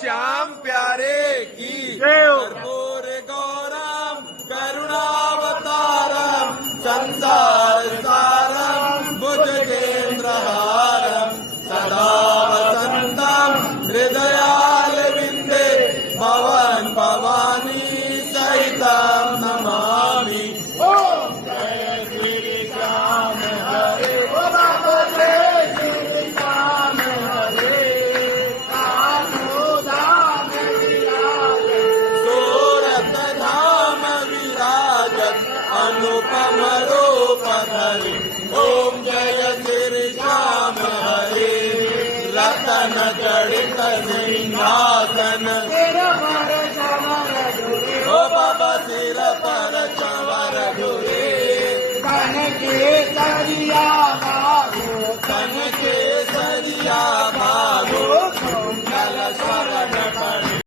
श्याम प्यारे की देव कर्पूर गौरम करुणावतारम संसार सारम भुजगेन्द्रहारम सदा वसंतम हृदयारविंदे भवन भवानी सहितं नमामि। ओम जय श्री श्याम हरे श्री श्याम हरे कामोधाम विराजत सूरत धाम विराजत अनुपम रूप धरि। ओम जय श्री श्याम हरे रतन जड़ित सिंहासन